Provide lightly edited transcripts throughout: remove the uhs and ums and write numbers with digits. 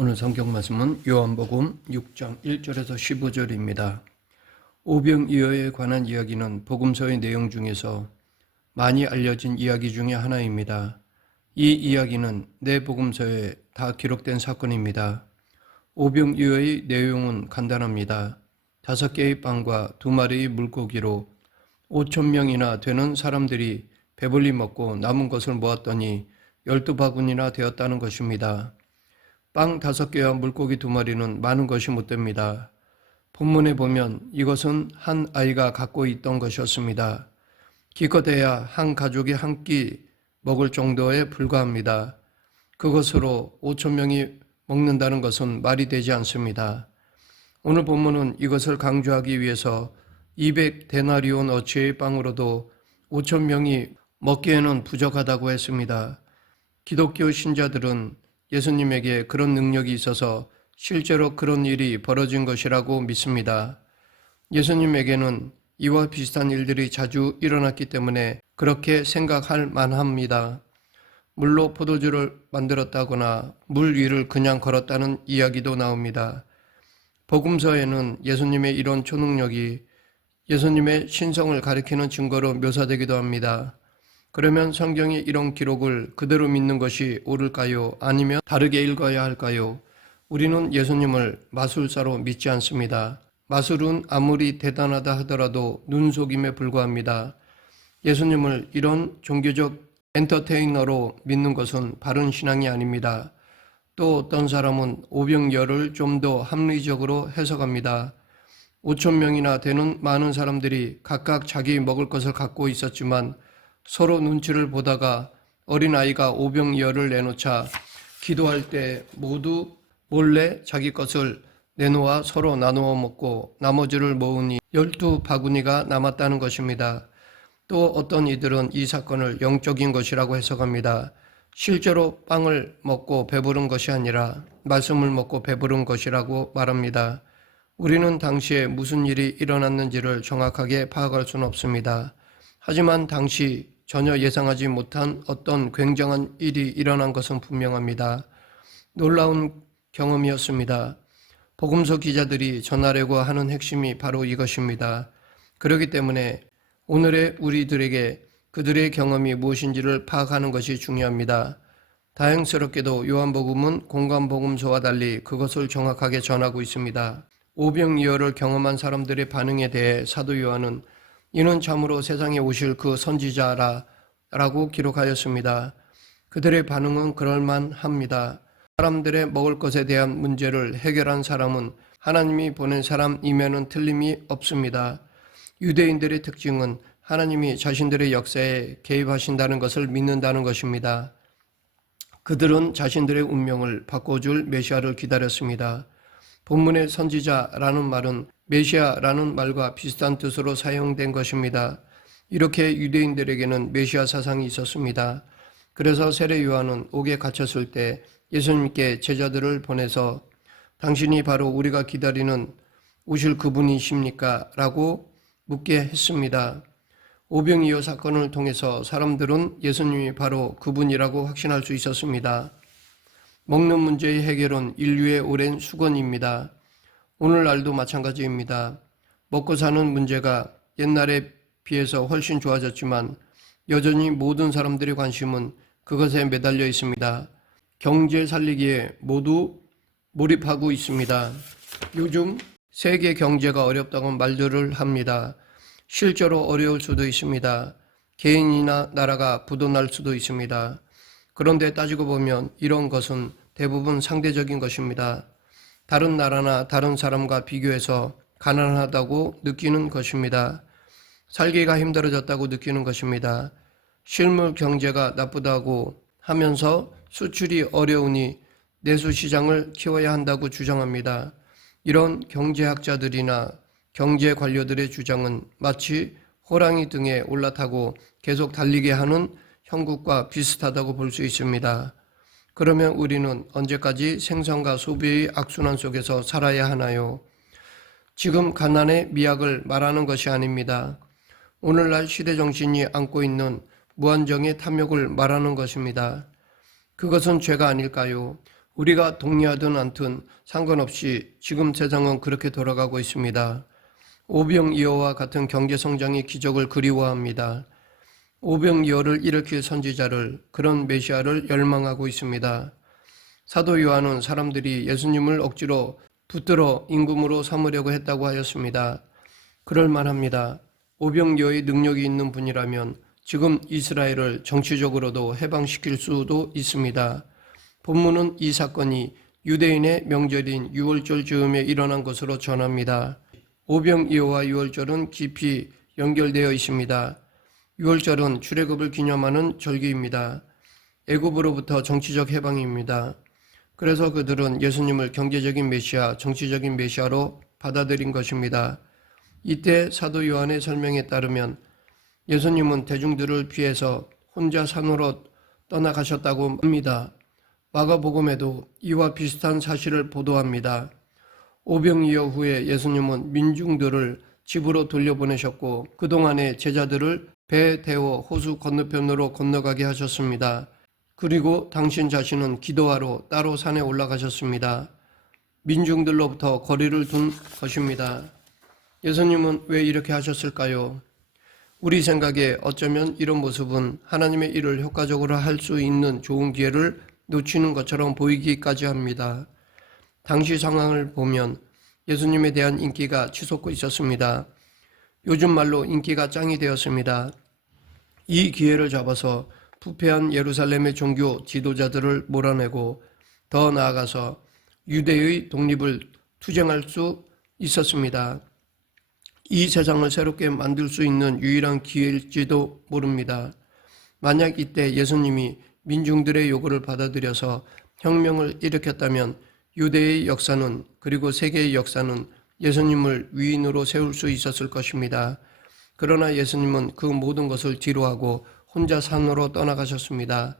오늘 성경 말씀은 요한복음 6장 1절에서 15절입니다. 오병이어에 관한 이야기는 복음서의 내용 중에서 많이 알려진 이야기 중에 하나입니다. 이 이야기는 네 복음서에 다 기록된 사건입니다. 오병이어의 내용은 간단합니다. 5개의 빵과 2마리의 물고기로 5,000명이나 되는 사람들이 배불리 먹고 남은 것을 모았더니 12바구니나 되었다는 것입니다. 빵 5개와 물고기 2마리는 많은 것이 못 됩니다. 본문에 보면 이것은 한 아이가 갖고 있던 것이었습니다. 기껏해야 한 가족이 한 끼 먹을 정도에 불과합니다. 그것으로 5,000명이 먹는다는 것은 말이 되지 않습니다. 오늘 본문은 이것을 강조하기 위해서 200데나리온 어치의 빵으로도 5,000명이 먹기에는 부족하다고 했습니다. 기독교 신자들은 예수님에게 그런 능력이 있어서 실제로 그런 일이 벌어진 것이라고 믿습니다. 예수님에게는 이와 비슷한 일들이 자주 일어났기 때문에 그렇게 생각할 만합니다. 물로 포도주를 만들었다거나 물 위를 그냥 걸었다는 이야기도 나옵니다. 복음서에는 예수님의 이런 초능력이 예수님의 신성을 가리키는 증거로 묘사되기도 합니다. 그러면 성경이 이런 기록을 그대로 믿는 것이 옳을까요? 아니면 다르게 읽어야 할까요? 우리는 예수님을 마술사로 믿지 않습니다. 마술은 아무리 대단하다 하더라도 눈속임에 불과합니다. 예수님을 이런 종교적 엔터테이너로 믿는 것은 바른 신앙이 아닙니다. 또 어떤 사람은 오병이어를 좀 더 합리적으로 해석합니다. 5,000명이나 되는 많은 사람들이 각각 자기 먹을 것을 갖고 있었지만 서로 눈치를 보다가 어린아이가 오병이어를 내놓자 기도할 때 모두 몰래 자기 것을 내놓아 서로 나누어 먹고 나머지를 모으니 12바구니가 남았다는 것입니다. 또 어떤 이들은 이 사건을 영적인 것이라고 해석합니다. 실제로 빵을 먹고 배부른 것이 아니라 말씀을 먹고 배부른 것이라고 말합니다. 우리는 당시에 무슨 일이 일어났는지를 정확하게 파악할 수는 없습니다. 하지만 당시 전혀 예상하지 못한 어떤 굉장한 일이 일어난 것은 분명합니다. 놀라운 경험이었습니다. 복음서 기자들이 전하려고 하는 핵심이 바로 이것입니다. 그렇기 때문에 오늘의 우리들에게 그들의 경험이 무엇인지를 파악하는 것이 중요합니다. 다행스럽게도 요한복음은 공관복음서와 달리 그것을 정확하게 전하고 있습니다. 오병이어를 경험한 사람들의 반응에 대해 사도 요한은 이는 참으로 세상에 오실 그 선지자라 라고 기록하였습니다. 그들의 반응은 그럴만합니다. 사람들의 먹을 것에 대한 문제를 해결한 사람은 하나님이 보낸 사람임에는 틀림이 없습니다. 유대인들의 특징은 하나님이 자신들의 역사에 개입하신다는 것을 믿는다는 것입니다. 그들은 자신들의 운명을 바꿔줄 메시아를 기다렸습니다. 본문의 선지자라는 말은 메시아라는 말과 비슷한 뜻으로 사용된 것입니다. 이렇게 유대인들에게는 메시아 사상이 있었습니다. 그래서 세례 요한은 옥에 갇혔을 때 예수님께 제자들을 보내서 당신이 바로 우리가 기다리는 오실 그분이십니까? 라고 묻게 했습니다. 오병이어 사건을 통해서 사람들은 예수님이 바로 그분이라고 확신할 수 있었습니다. 먹는 문제의 해결은 인류의 오랜 수건입니다. 오늘날도 마찬가지입니다. 먹고 사는 문제가 옛날에 비해서 훨씬 좋아졌지만 여전히 모든 사람들의 관심은 그것에 매달려 있습니다. 경제 살리기에 모두 몰입하고 있습니다. 요즘 세계 경제가 어렵다고 말들을 합니다. 실제로 어려울 수도 있습니다. 개인이나 나라가 부도날 수도 있습니다. 그런데 따지고 보면 이런 것은 대부분 상대적인 것입니다. 다른 나라나 다른 사람과 비교해서 가난하다고 느끼는 것입니다. 살기가 힘들어졌다고 느끼는 것입니다. 실물 경제가 나쁘다고 하면서 수출이 어려우니 내수 시장을 키워야 한다고 주장합니다. 이런 경제학자들이나 경제 관료들의 주장은 마치 호랑이 등에 올라타고 계속 달리게 하는 형국과 비슷하다고 볼 수 있습니다. 그러면 우리는 언제까지 생산과 소비의 악순환 속에서 살아야 하나요? 지금 가난의 미학을 말하는 것이 아닙니다. 오늘날 시대정신이 안고 있는 무한정의 탐욕을 말하는 것입니다. 그것은 죄가 아닐까요? 우리가 동의하든 않든 상관없이 지금 세상은 그렇게 돌아가고 있습니다. 오병이어와 같은 경제성장의 기적을 그리워합니다. 오병이어를 일으킬 선지자를, 그런 메시아를 열망하고 있습니다. 사도 요한은 사람들이 예수님을 억지로 붙들어 임금으로 삼으려고 했다고 하였습니다. 그럴만합니다. 오병이어의 능력이 있는 분이라면 지금 이스라엘을 정치적으로도 해방시킬 수도 있습니다. 본문은 이 사건이 유대인의 명절인 유월절 즈음에 일어난 것으로 전합니다. 오병이어와 유월절은 깊이 연결되어 있습니다. 유월절은 출애굽을 기념하는 절기입니다. 애굽으로부터 정치적 해방입니다. 그래서 그들은 예수님을 경제적인 메시아, 정치적인 메시아로 받아들인 것입니다. 이때 사도 요한의 설명에 따르면 예수님은 대중들을 피해서 혼자 산으로 떠나가셨다고 합니다. 마가복음에도 이와 비슷한 사실을 보도합니다. 오병이어 후에 예수님은 민중들을 집으로 돌려보내셨고 그동안의 제자들을 배 태워 호수 건너편으로 건너가게 하셨습니다. 그리고 당신 자신은 기도하러 따로 산에 올라가셨습니다. 민중들로부터 거리를 둔 것입니다. 예수님은 왜 이렇게 하셨을까요? 우리 생각에 어쩌면 이런 모습은 하나님의 일을 효과적으로 할 수 있는 좋은 기회를 놓치는 것처럼 보이기까지 합니다. 당시 상황을 보면 예수님에 대한 인기가 치솟고 있었습니다. 요즘 말로 인기가 짱이 되었습니다. 이 기회를 잡아서 부패한 예루살렘의 종교 지도자들을 몰아내고 더 나아가서 유대의 독립을 투쟁할 수 있었습니다. 이 세상을 새롭게 만들 수 있는 유일한 기회일지도 모릅니다. 만약 이때 예수님이 민중들의 요구를 받아들여서 혁명을 일으켰다면 유대의 역사는 그리고 세계의 역사는 예수님을 위인으로 세울 수 있었을 것입니다. 그러나 예수님은 그 모든 것을 뒤로하고 혼자 산으로 떠나가셨습니다.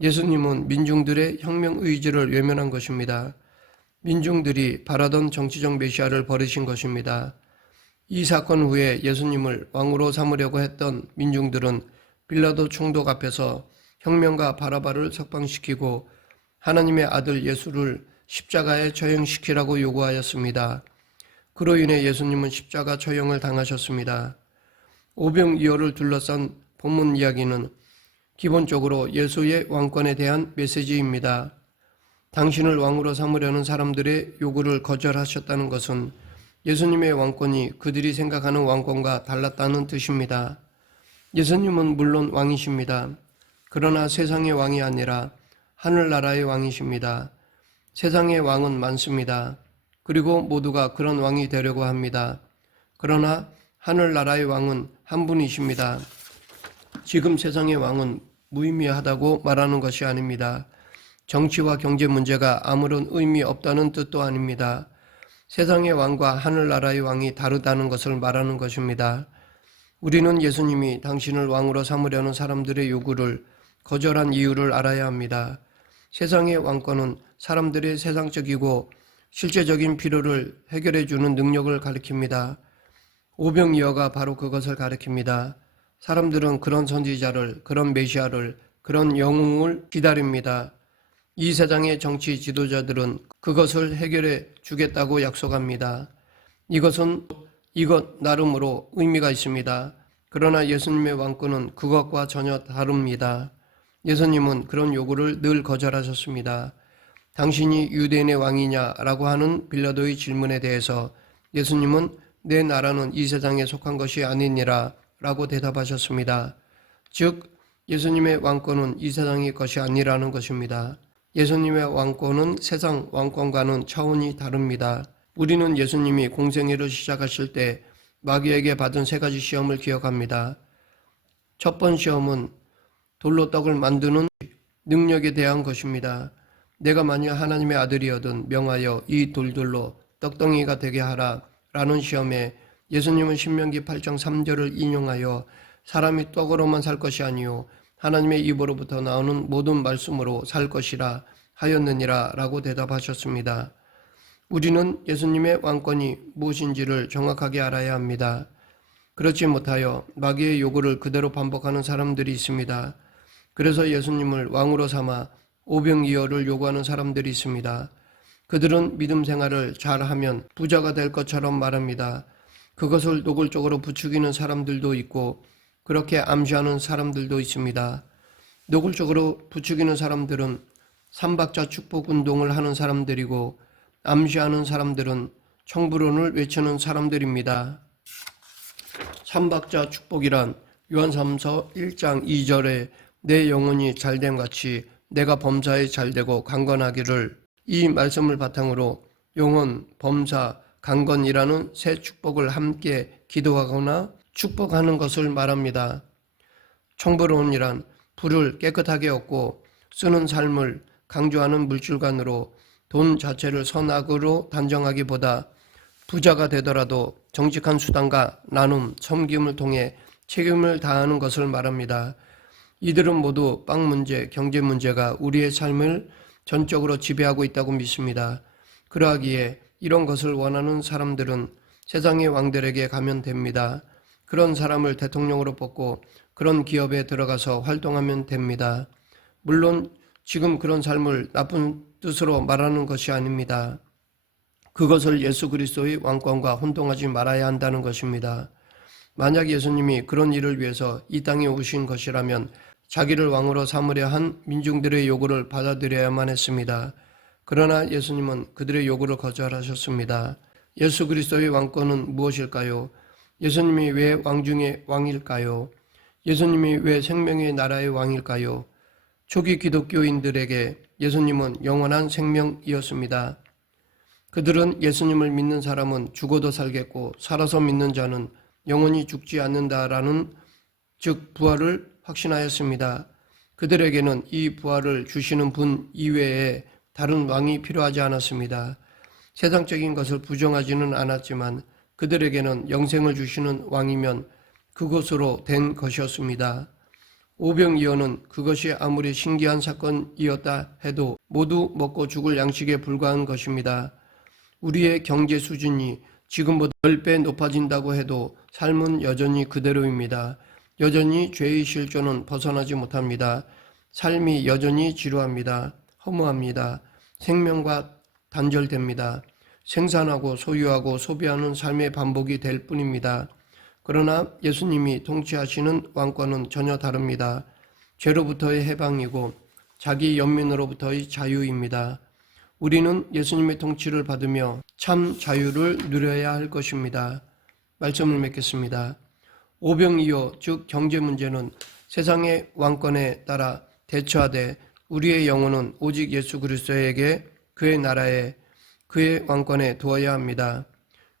예수님은 민중들의 혁명 의지를 외면한 것입니다. 민중들이 바라던 정치적 메시아를 버리신 것입니다. 이 사건 후에 예수님을 왕으로 삼으려고 했던 민중들은 빌라도 총독 앞에서 혁명가 바라바를 석방시키고 하나님의 아들 예수를 십자가에 처형시키라고 요구하였습니다. 그로 인해 예수님은 십자가 처형을 당하셨습니다. 오병이어를 둘러싼 본문 이야기는 기본적으로 예수의 왕권에 대한 메시지입니다. 당신을 왕으로 삼으려는 사람들의 요구를 거절하셨다는 것은 예수님의 왕권이 그들이 생각하는 왕권과 달랐다는 뜻입니다. 예수님은 물론 왕이십니다. 그러나 세상의 왕이 아니라 하늘나라의 왕이십니다. 세상의 왕은 많습니다. 그리고 모두가 그런 왕이 되려고 합니다. 그러나 하늘나라의 왕은 한 분이십니다. 지금 세상의 왕은 무의미하다고 말하는 것이 아닙니다. 정치와 경제 문제가 아무런 의미 없다는 뜻도 아닙니다. 세상의 왕과 하늘나라의 왕이 다르다는 것을 말하는 것입니다. 우리는 예수님이 당신을 왕으로 삼으려는 사람들의 요구를 거절한 이유를 알아야 합니다. 세상의 왕권은 사람들의 세상적이고 실제적인 필요를 해결해 주는 능력을 가리킵니다. 오병이어가 바로 그것을 가리킵니다. 사람들은 그런 선지자를, 그런 메시아를, 그런 영웅을 기다립니다. 이 세상의 정치 지도자들은 그것을 해결해 주겠다고 약속합니다. 이것 나름으로 의미가 있습니다. 그러나 예수님의 왕권은 그것과 전혀 다릅니다. 예수님은 그런 요구를 늘 거절하셨습니다. 당신이 유대인의 왕이냐라고 하는 빌라도의 질문에 대해서 예수님은 내 나라는 이 세상에 속한 것이 아니니라 라고 대답하셨습니다. 즉 예수님의 왕권은 이 세상의 것이 아니라는 것입니다. 예수님의 왕권은 세상 왕권과는 차원이 다릅니다. 우리는 예수님이 공생애를 시작하실 때 마귀에게 받은 3가지 시험을 기억합니다. 첫 번 시험은 돌로 떡을 만드는 능력에 대한 것입니다. 내가 만약 하나님의 아들이어든 명하여 이 돌들로 떡덩이가 되게 하라 라는 시험에 예수님은 신명기 8장 3절을 인용하여 사람이 떡으로만 살 것이 아니요 하나님의 입으로부터 나오는 모든 말씀으로 살 것이라 하였느니라 라고 대답하셨습니다. 우리는 예수님의 왕권이 무엇인지를 정확하게 알아야 합니다. 그렇지 못하여 마귀의 요구를 그대로 반복하는 사람들이 있습니다. 그래서 예수님을 왕으로 삼아 오병이어를 요구하는 사람들이 있습니다. 그들은 믿음 생활을 잘하면 부자가 될 것처럼 말합니다. 그것을 노골적으로 부추기는 사람들도 있고 그렇게 암시하는 사람들도 있습니다. 노골적으로 부추기는 사람들은 삼박자 축복 운동을 하는 사람들이고 암시하는 사람들은 청부론을 외치는 사람들입니다. 삼박자 축복이란 요한삼서 1장 2절에 내 영혼이 잘됨 같이 내가 범사에 잘되고 강건하기를, 이 말씀을 바탕으로 영혼, 범사, 강건이라는 세 축복을 함께 기도하거나 축복하는 것을 말합니다. 청부론이란 불을 깨끗하게 얻고 쓰는 삶을 강조하는 물질관으로 돈 자체를 선악으로 단정하기보다 부자가 되더라도 정직한 수단과 나눔, 섬김을 통해 책임을 다하는 것을 말합니다. 이들은 모두 빵 문제, 경제 문제가 우리의 삶을 전적으로 지배하고 있다고 믿습니다. 그러하기에 이런 것을 원하는 사람들은 세상의 왕들에게 가면 됩니다. 그런 사람을 대통령으로 뽑고 그런 기업에 들어가서 활동하면 됩니다. 물론 지금 그런 삶을 나쁜 뜻으로 말하는 것이 아닙니다. 그것을 예수 그리스도의 왕권과 혼동하지 말아야 한다는 것입니다. 만약 예수님이 그런 일을 위해서 이 땅에 오신 것이라면 자기를 왕으로 삼으려 한 민중들의 요구를 받아들여야만 했습니다. 그러나 예수님은 그들의 요구를 거절하셨습니다. 예수 그리스도의 왕권은 무엇일까요? 예수님이 왜 왕 중의 왕일까요? 예수님이 왜 생명의 나라의 왕일까요? 초기 기독교인들에게 예수님은 영원한 생명이었습니다. 그들은 예수님을 믿는 사람은 죽어도 살겠고 살아서 믿는 자는 영원히 죽지 않는다라는, 즉 부활을 확신하였습니다. 그들에게는 이 부활을 주시는 분 이외에 다른 왕이 필요하지 않았습니다. 세상적인 것을 부정하지는 않았지만 그들에게는 영생을 주시는 왕이면 그것으로 된 것이었습니다. 오병이어는 그것이 아무리 신기한 사건이었다 해도 모두 먹고 죽을 양식에 불과한 것입니다. 우리의 경제 수준이 지금보다 10배 높아진다고 해도 삶은 여전히 그대로입니다. 여전히 죄의 실존은 벗어나지 못합니다. 삶이 여전히 지루합니다. 허무합니다. 생명과 단절됩니다. 생산하고 소유하고 소비하는 삶의 반복이 될 뿐입니다. 그러나 예수님이 통치하시는 왕권은 전혀 다릅니다. 죄로부터의 해방이고 자기 연민으로부터의 자유입니다. 우리는 예수님의 통치를 받으며 참 자유를 누려야 할 것입니다. 말씀을 맺겠습니다. 오병이어, 즉 경제 문제는 세상의 왕권에 따라 대처하되 우리의 영혼은 오직 예수 그리스도에게, 그의 나라에, 그의 왕권에 두어야 합니다.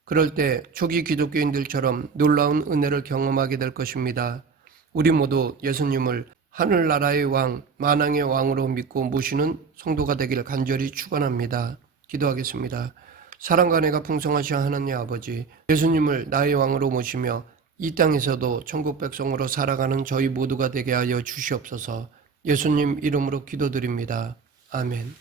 그럴 때 초기 기독교인들처럼 놀라운 은혜를 경험하게 될 것입니다. 우리 모두 예수님을 하늘나라의 왕, 만왕의 왕으로 믿고 모시는 성도가 되기를 간절히 축원합니다. 기도하겠습니다. 사랑과 은혜가 풍성하신 하나님 아버지, 예수님을 나의 왕으로 모시며 이 땅에서도 천국 백성으로 살아가는 저희 모두가 되게 하여 주시옵소서. 예수님 이름으로 기도드립니다. 아멘.